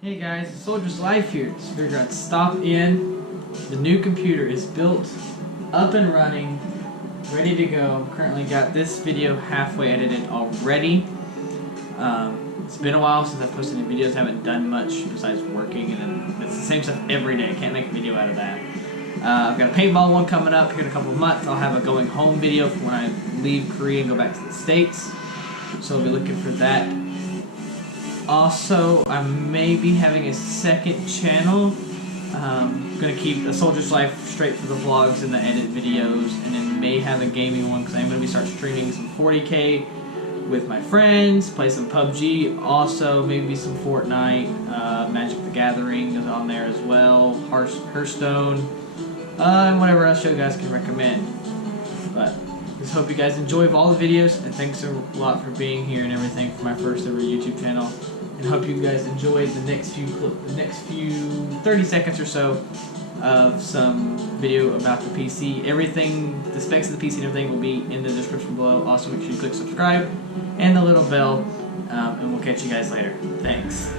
Hey guys, Asoldierslife here. Just figured I'd stop in. The new computer is built, up and running, ready to go. Currently got this video halfway edited already. It's been a while since I've posted any videos. Haven't done much besides working, and then it's the same stuff every day. Can't make a video out of that. I've got a paintball one coming up here in a couple of months. I'll have a going home video for when I leave Korea and go back to the States. So I'll be looking for that. Also, I may be having a second channel. I'm going to keep Asoldierslife straight for the vlogs and the edit videos, and then may have a gaming one because I'm going to be start streaming some 40K with my friends, play some PUBG, also maybe some Fortnite, Magic the Gathering is on there as well, Hearthstone, and whatever else you guys can recommend. But just hope you guys enjoy all the videos, and thanks a lot for being here and everything for my first ever YouTube channel. And hope you guys enjoyed the next few 30 seconds or so of some video about the PC. Everything, the specs of the PC and everything will be in the description below. Also, make sure you click subscribe and the little bell, and we'll catch you guys later. Thanks.